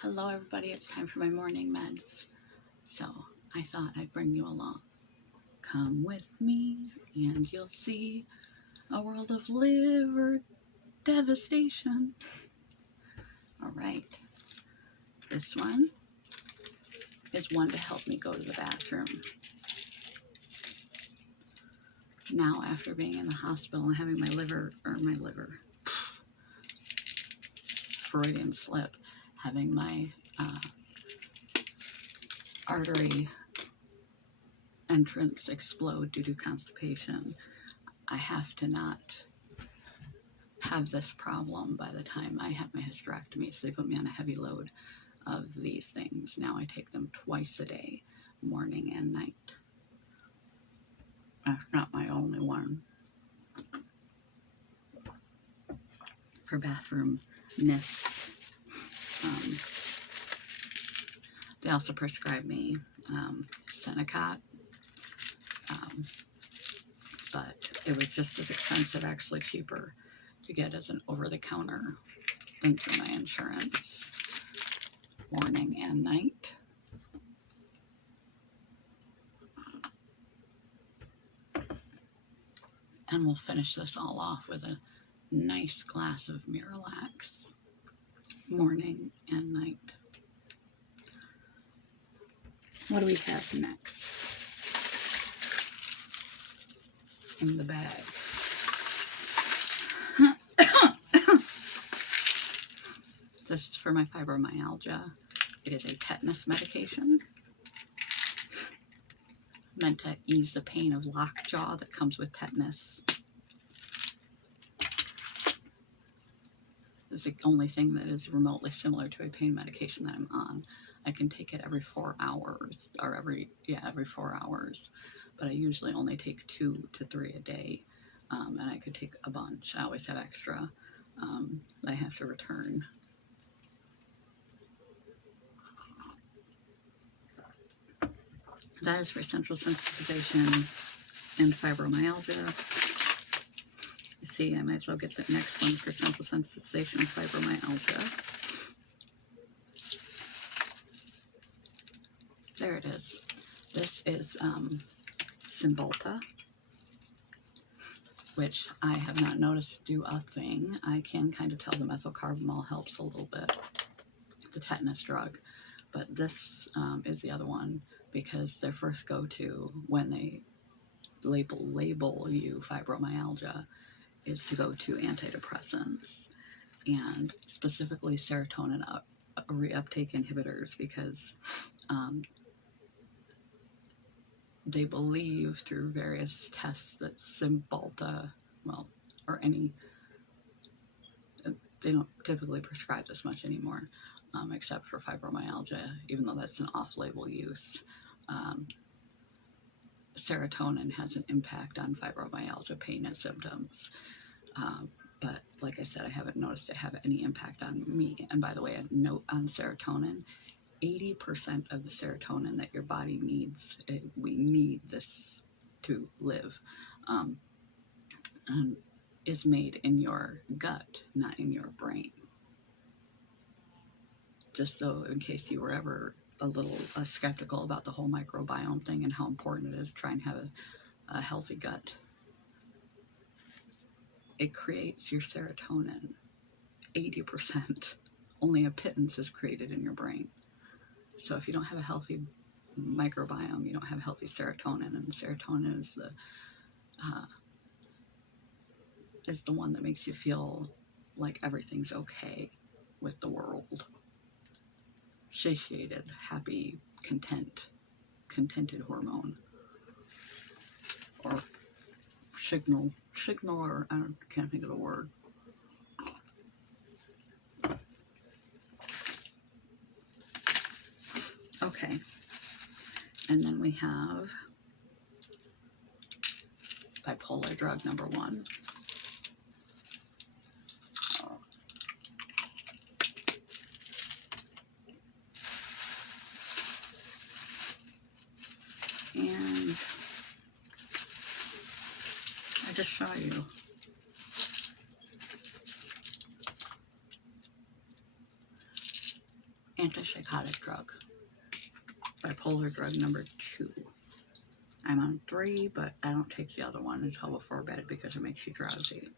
Hello everybody, it's time for my morning meds. So I thought I'd bring you along. Come with me and you'll see a world of liver devastation. Alright, this one is one to help me go to the bathroom. Now after being in the hospital and having my liver, Freudian slip, having my artery entrance explode due to constipation, I have to not have this problem by the time I have my hysterectomy, so they put me on a heavy load of these things. Now I take them twice a day, morning and night. That's not my only one. For bathroom miss, they also prescribe me Senokot, but it was just as expensive, actually cheaper, to get as an over-the-counter thing through my insurance, morning and night. And we'll finish this all off with a nice glass of Miralax, morning and night. What do we have next in the bag? This is for my fibromyalgia. It is a tetanus medication meant to ease the pain of lockjaw that comes with tetanus. This is the only thing that is remotely similar to a pain medication that I'm on. I can take it every 4 hours, or every 4 hours, but I usually only take 2 to 3 a day, and I could take a bunch. I always have extra that I have to return. That is for central sensitization and fibromyalgia. You see, I might as well get the next one for central sensitization and fibromyalgia. There it is. This is Cymbalta, which I have not noticed do a thing. I can kind of tell the methylcarbamol helps a little bit, the tetanus drug, but this is the other one, because their first go-to when they label you fibromyalgia is to go to antidepressants, and specifically serotonin reuptake inhibitors, because they believe through various tests that Cymbalta, or any, they don't typically prescribe this much anymore, except for fibromyalgia, even though that's an off-label use. Serotonin has an impact on fibromyalgia pain and symptoms. But like I said, I haven't noticed it have any impact on me. And by the way, a note on serotonin, 80% of the serotonin that your body needs, we need this to live, is made in your gut, not in your brain. Just so in case you were ever a little skeptical about the whole microbiome thing and how important it is to try and have a healthy gut. It creates your serotonin. 80%. Only a pittance is created in your brain. So if you don't have a healthy microbiome, you don't have healthy serotonin, and serotonin is the one that makes you feel like everything's okay with the world. Satiated, happy, contented hormone. Or signal, or I can't think of the word. Okay, and then we have bipolar drug number 1. And I just show you. antipsychotic drug, bipolar drug number 2. I'm on 3, but I don't take the other one until before bed because it makes you drowsy.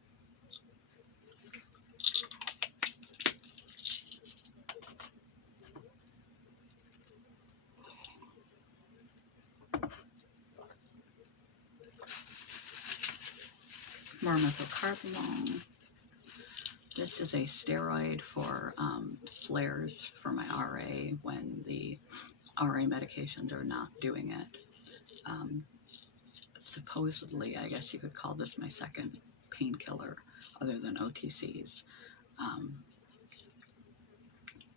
More methylcarbamol. This is a steroid for flares for my RA when the RA medications are not doing it. Supposedly, I guess you could call this my second painkiller other than OTCs.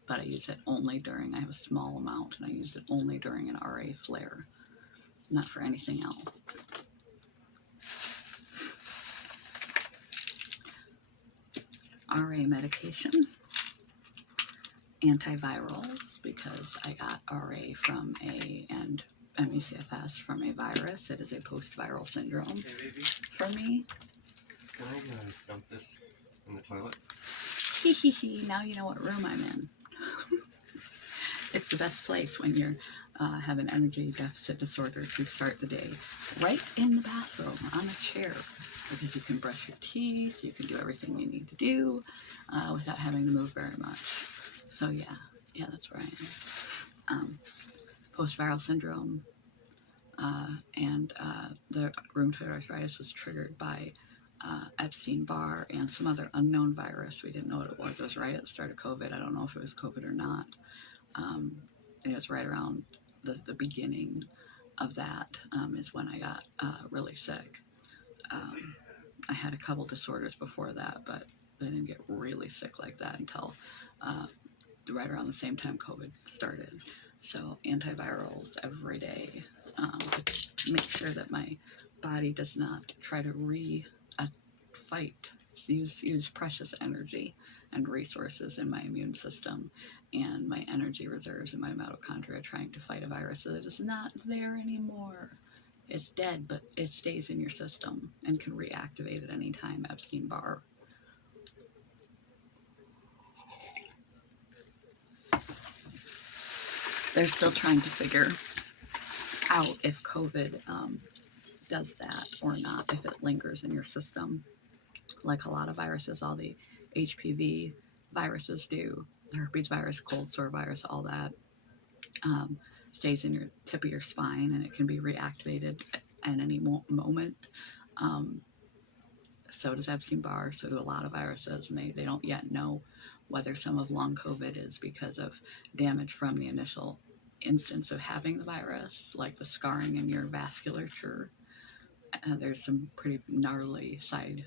But I use it only during, I have a small amount, and I use it only during an RA flare, not for anything else. RA medication, antivirals, because I got RA from and ME/CFS from a virus. It is a post-viral syndrome for me. Can I dump this in the toilet? Hee hee hee, now you know what room I'm in. It's the best place when you're have an energy deficit disorder to start the day. Right in the bathroom, on a chair, because you can brush your teeth, you can do everything you need to do without having to move very much. So yeah, that's where I am. Post-viral syndrome and the rheumatoid arthritis was triggered by Epstein-Barr and some other unknown virus. We didn't know what it was. It was right at the start of COVID. I don't know if it was COVID or not. It was right around the beginning of that is when I got really sick. I had a couple disorders before that, but I didn't get really sick like that until right around the same time COVID started. So antivirals every day to make sure that my body does not try to fight, use precious energy and resources in my immune system and my energy reserves in my mitochondria trying to fight a virus that is not there anymore. It's dead, but it stays in your system and can reactivate at any time. Epstein-Barr. They're still trying to figure out if COVID does that or not, if it lingers in your system, like a lot of viruses, all the HPV viruses do, herpes virus, cold sore virus, all that stays in your tip of your spine, and it can be reactivated at any moment. So does Epstein-Barr, so do a lot of viruses, and they don't yet know whether some of long COVID is because of damage from the initial instance of having the virus, like the scarring in your vasculature. There's some pretty gnarly side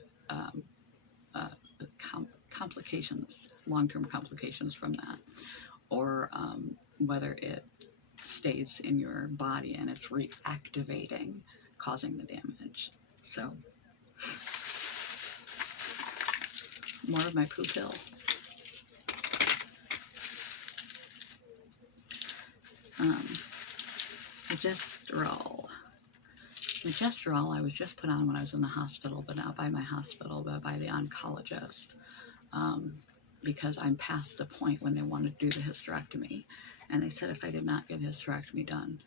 complications, long-term complications from that, or whether it stays in your body and it's reactivating, causing the damage. So, more of my poo pill. Progesterol. Progesterol I was just put on when I was in the hospital, but not by my hospital, but by the oncologist, because I'm past the point when they want to do the hysterectomy. And they said if I did not get a hysterectomy done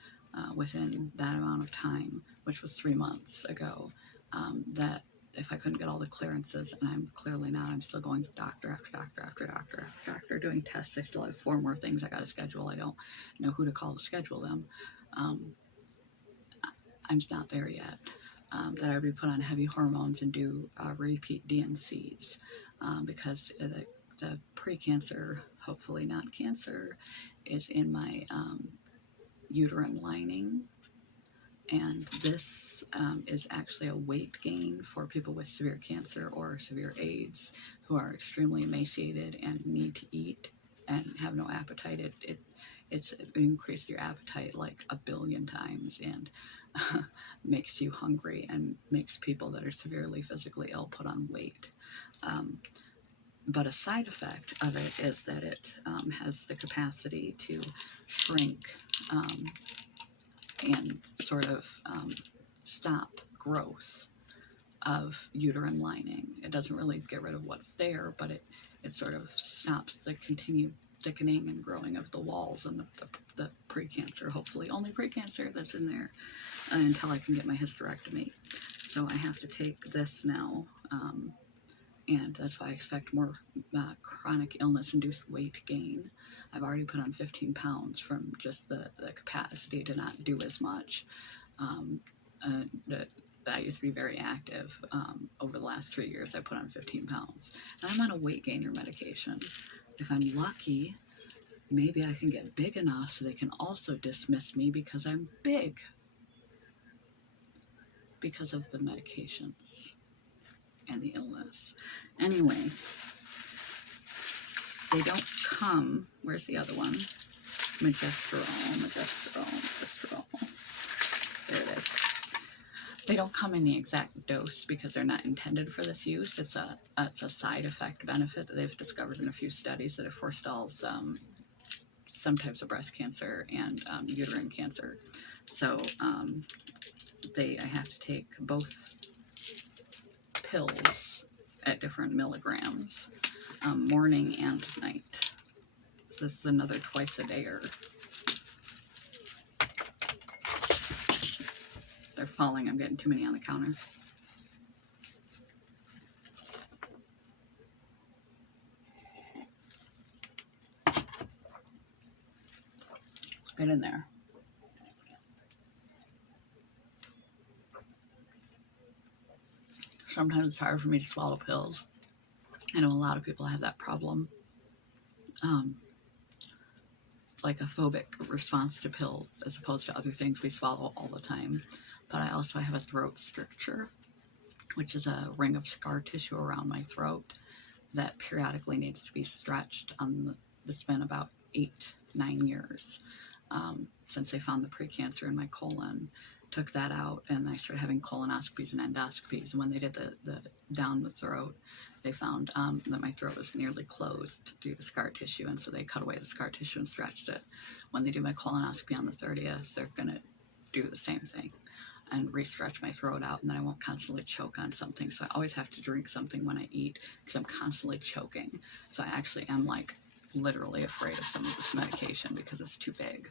within that amount of time, which was 3 months ago, that if I couldn't get all the clearances, and I'm clearly not, I'm still going to doctor after doctor after doctor after doctor doing tests. I still have 4 more things I got to schedule. I don't know who to call to schedule them. I'm not there yet. That I would be put on heavy hormones and do repeat DNCs because the precancer, hopefully not cancer, is in my uterine lining. And this is actually a weight gain for people with severe cancer or severe AIDS who are extremely emaciated and need to eat and have no appetite. It increases your appetite like 1 billion times and makes you hungry and makes people that are severely physically ill put on weight. But a side effect of it is that it has the capacity to shrink and sort of stop growth of uterine lining. It doesn't really get rid of what's there, but it sort of stops the continued thickening and growing of the walls and the precancer, hopefully only precancer that's in there, until I can get my hysterectomy. So I have to take this now, and that's why I expect more chronic illness-induced weight gain. I've already put on 15 pounds from just the capacity to not do as much. I used to be very active. Over the last 3 years, I put on 15 pounds. And I'm on a weight gainer medication. If I'm lucky, maybe I can get big enough so they can also dismiss me because I'm big, because of the medications and the illness. Anyway, they don't come. Where's the other one? Progesterone. There it is. They don't come in the exact dose because they're not intended for this use. It's a side effect benefit that they've discovered in a few studies that it forestalls some types of breast cancer and uterine cancer. So I have to take both pills at different milligrams, morning and night. So this is another twice a day-er. They're falling. I'm getting too many on the counter. Get in there. Sometimes it's hard for me to swallow pills. I know a lot of people have that problem. Like a phobic response to pills as opposed to other things we swallow all the time. But I also have a throat stricture, which is a ring of scar tissue around my throat that periodically needs to be stretched. It's been about 8-9 years since they found the precancer in my colon. Took that out, and I started having colonoscopies and endoscopies. And when they did the down the throat, they found that my throat was nearly closed due to scar tissue, and so they cut away the scar tissue and stretched it. When they do my colonoscopy on the 30th, they're going to do the same thing and re-stretch my throat out, and then I won't constantly choke on something. So I always have to drink something when I eat because I'm constantly choking. So I actually am like literally afraid of some of this medication because it's too big.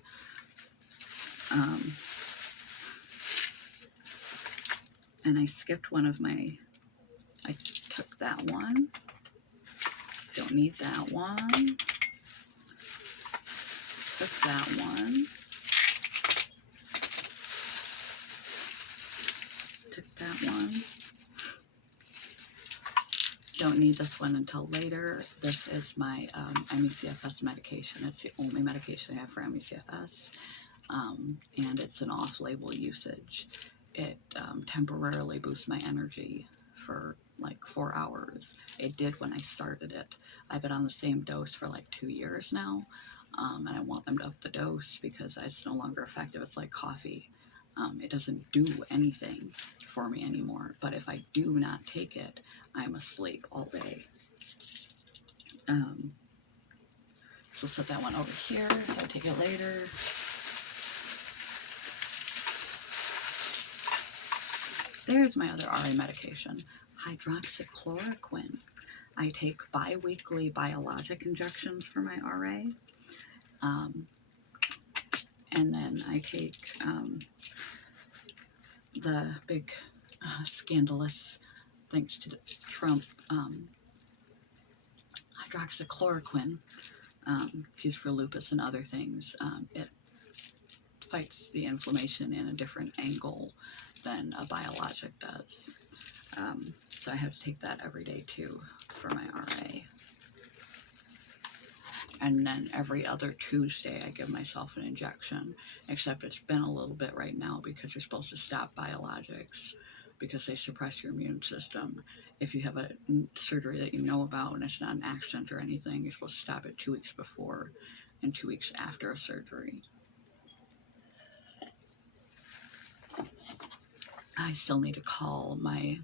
And I skipped one of my, I took that one. Don't need that one. Took that one. Took that one. Don't need this one until later. This is my ME/CFS medication. It's the only medication I have for ME/CFS, and it's an off-label usage. It temporarily boosts my energy for like 4 hours. It did when I started it. I've been on the same dose for like 2 years now, and I want them to up the dose because it's no longer effective. It's like coffee. It doesn't do anything for me anymore, but if I do not take it, I'm asleep all day. So we'll set that one over here. I'll take it later. There's my other RA medication, hydroxychloroquine. I take bi-weekly biologic injections for my RA. And then I take the big scandalous, thanks to Trump, hydroxychloroquine. It's used for lupus and other things. It fights the inflammation in a different angle than a biologic does. So I have to take that every day too for my RA. And then every other Tuesday I give myself an injection, except it's been a little bit right now because you're supposed to stop biologics because they suppress your immune system. If you have a surgery that you know about and it's not an accident or anything, you're supposed to stop it 2 weeks before and 2 weeks after a surgery. I still need to call my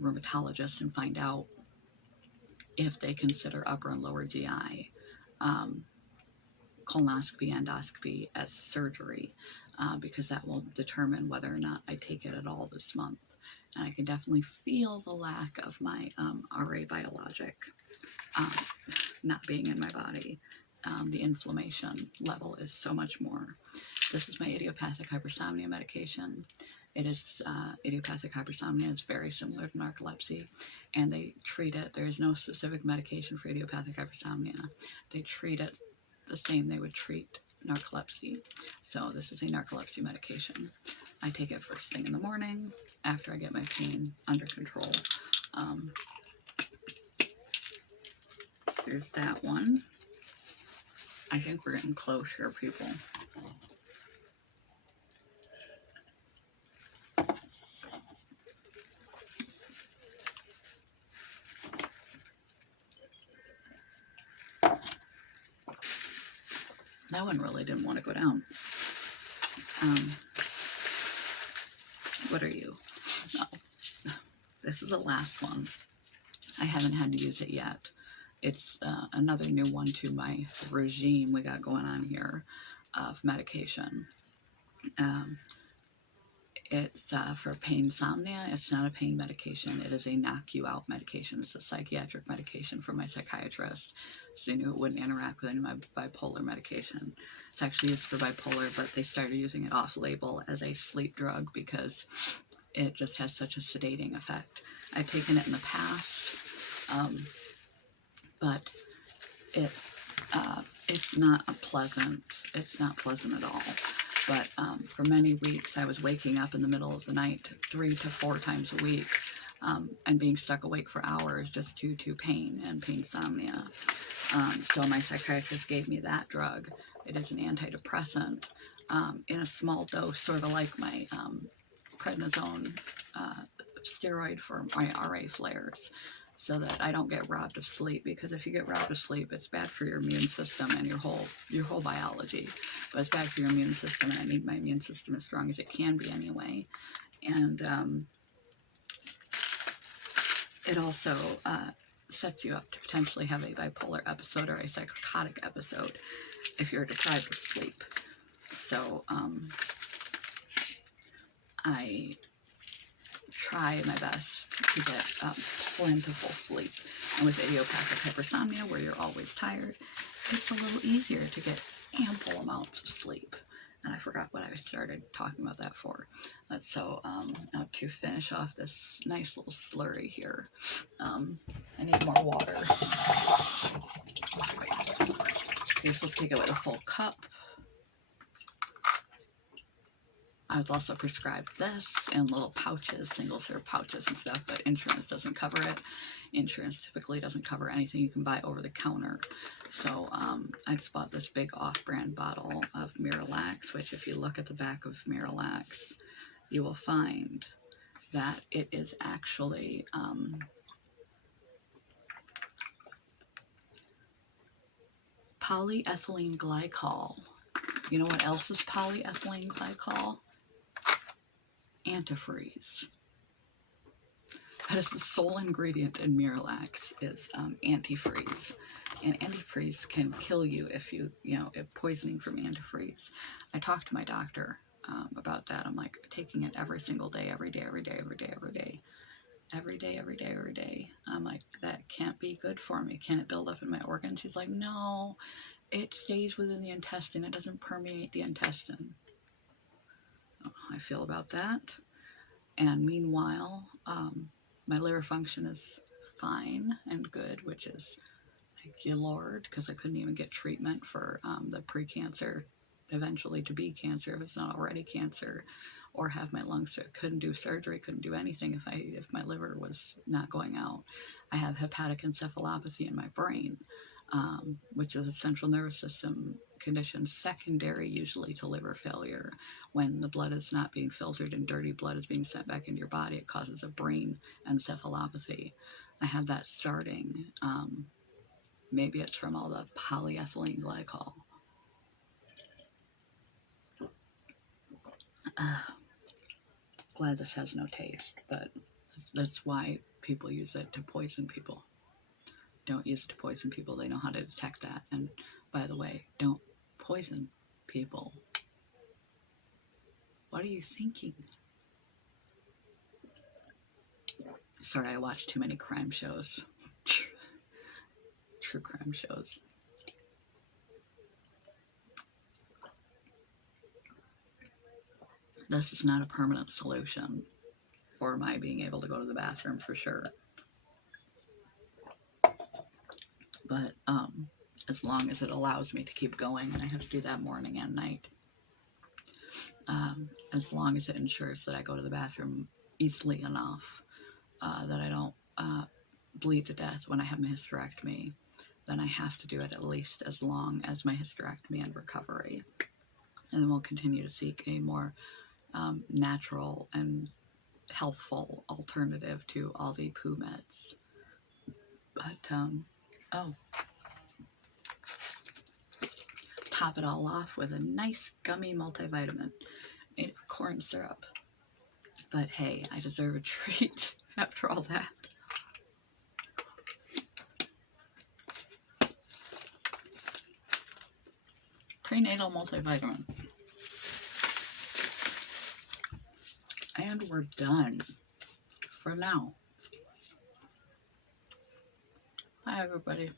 rheumatologist and find out if they consider upper and lower GI colonoscopy, endoscopy as surgery, because that will determine whether or not I take it at all this month. And I can definitely feel the lack of my RA biologic not being in my body. the inflammation level is so much more. This is my idiopathic hypersomnia medication. It is idiopathic hypersomnia is very similar to narcolepsy, and they treat it. There is no specific medication for idiopathic hypersomnia. They treat it the same they would treat narcolepsy. So this is a narcolepsy medication. I take it first thing in the morning after I get my pain under control. There's that one. I think we're getting close here, people. That one really didn't want to go down. What are you? No. This is the last one. I haven't had to use it yet. It's another new one to my regime we got going on here of medication. It's for pain insomnia. It's not a pain medication. It is a knock you out medication. It's a psychiatric medication from my psychiatrist. So they knew it wouldn't interact with any of my bipolar medication. It's actually used for bipolar, but they started using it off label as a sleep drug because it just has such a sedating effect. I've taken it in the past, but it's not pleasant. It's not pleasant at all. But for many weeks, I was waking up in the middle of the night 3 to 4 times a week and being stuck awake for hours just due to pain and pain insomnia. So my psychiatrist gave me that drug. It is an antidepressant in a small dose, sort of like my prednisone steroid for my RA flares, so that I don't get robbed of sleep, because if you get robbed of sleep, it's bad for your immune system and your whole biology. But it's bad for your immune system, and I need my immune system as strong as it can be anyway. And it also sets you up to potentially have a bipolar episode or a psychotic episode if you're deprived of sleep. So I try my best to get plentiful sleep. And with idiopathic hypersomnia, where you're always tired, it's a little easier to get ample amounts of sleep. And I forgot what I started talking about that for. So now to finish off this nice little slurry here, I need more water. You're supposed to take it with a full cup. I was also prescribed this in little pouches, single-serve pouches and stuff, but insurance doesn't cover it. Insurance typically doesn't cover anything you can buy over the counter. So I just bought this big off-brand bottle of Miralax, which if you look at the back of Miralax, you will find that it is actually polyethylene glycol. You know what else is polyethylene glycol? Antifreeze. That is the sole ingredient in Miralax is antifreeze. And antifreeze can kill you if poisoning from antifreeze. I talked to my doctor about that. I'm like, taking it every single day, every day. I'm like, that can't be good for me. Can it build up in my organs? He's like, no, it stays within the intestine. It doesn't permeate the intestine. I feel about that. And meanwhile, my liver function is fine and good, which is, thank you Lord, because I couldn't even get treatment for the pre-cancer, eventually to be cancer if it's not already cancer, or have my lungs. So couldn't do surgery, couldn't do anything if my liver was not going out. I have hepatic encephalopathy in my brain, which is a central nervous system condition secondary usually to liver failure. When the blood is not being filtered and dirty blood is being sent back into your body, it causes a brain encephalopathy. I have that starting. Maybe it's from all the polyethylene glycol. Glad this has no taste, but that's why people use it to poison people. Don't use it to poison people. They know how to detect that. And by the way, don't poison people. What are you thinking? Sorry, I watch too many crime shows. True crime shows. this is not a permanent solution for my being able to go to the bathroom for sure. But as long as it allows me to keep going, and I have to do that morning and night, as long as it ensures that I go to the bathroom easily enough that I don't bleed to death when I have my hysterectomy, then I have to do it at least as long as my hysterectomy and recovery. And then we'll continue to seek a more natural and healthful alternative to all the poo meds. But, oh, top it all off with a nice gummy multivitamin made of corn syrup. But hey, I deserve a treat after all that. Prenatal multivitamins. And we're done for now. Bye, everybody.